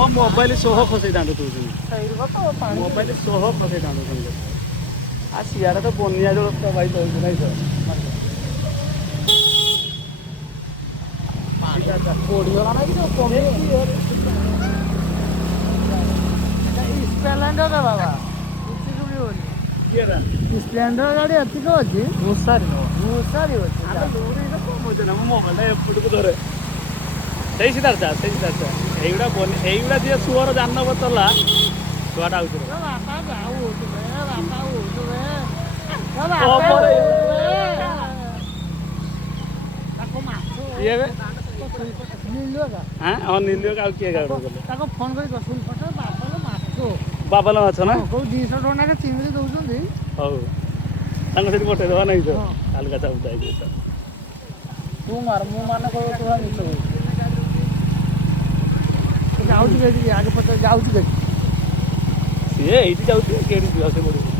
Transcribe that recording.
ମୋ ମୋବାଇଲ ସହ ଖସେଇଥାନ୍ତୁ କହୁଛନ୍ତି ମୋବାଇଲ ସହ ଖସେଇଥାନ୍ତୁ ତୁମକୁ ଆଉ ସିଆଡ଼େ ତ ବନ୍ୟା ଜଳ ଭାଇ ଦେଉଛି ନାଇଁ ତ ପଡ଼ିଗଲା ନାଇଁ ତ କମି ସ୍ପ୍ଲେଣ୍ଡର ବାବା କିଛି ମିଳିବନି ସ୍ପ୍ଲେଣ୍ଡର ଗାଡ଼ି ଏତିକ ଅଛି ଘୋଷାରି ଅଛି ମୋ ମୋବାଇଲଟା ଏପଟକୁ ଧରେ ସେଇ ସିଦ୍ଧାର୍ଥ এইগুলা ଯିଏ ସୁଅର ଜାନ ବତଲା ଛୁଆଟା ଆଉଥିବ ବାପା ଯାଉଥିବେ ତାକୁ ମାଛ କିଏ ଏବେ ମିଳିବ ହଁ ନିଲୁ ଆଉ କିଏ ଗାଡୁ ଗଲେ ତାକୁ ଫୋନ୍ କରି ରସୁଲ ପଠା ବାପାର ମାଛ ବାବାଲ ମାଛ ନା କୋଉ 200 ଟଙ୍କା ଚିଙ୍ଗୁଡ଼ି ଦଉଛନ୍ତି ହଉ ତାଙ୍କ ସେଠି ପଠେଇଦେବା ନାଇଁ ତ ହାଲକା ଚାଉଳ ହେଇଯିବ ତୁ ମାର ମୁଁ ମାନେ କହିବ ତୁ ମିଛ ଯାଉଛି ଆଗେ ପଚାର ଯାଉଛି ସିଏ ଏଇଠି ଯାଉଛି କେଠି ଯିବା ସେ ପଡ଼ିବ